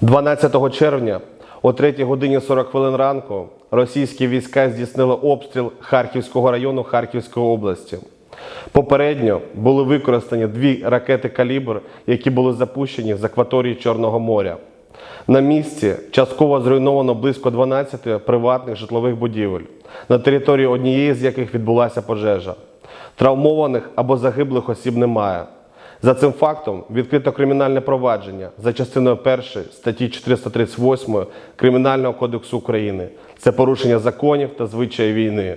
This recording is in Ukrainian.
12 червня о 3 годині 40 хвилин ранку російські війська здійснили обстріл Харківського району Харківської області. Попередньо були використані дві ракети калібр, які були запущені з акваторії Чорного моря. На місці частково зруйновано близько 12 приватних житлових будівель, на території однієї з яких відбулася пожежа. Травмованих або загиблих осіб немає. За цим фактом відкрито кримінальне провадження за частиною 1 статті 438 Кримінального кодексу України. Це порушення законів та звичаї війни.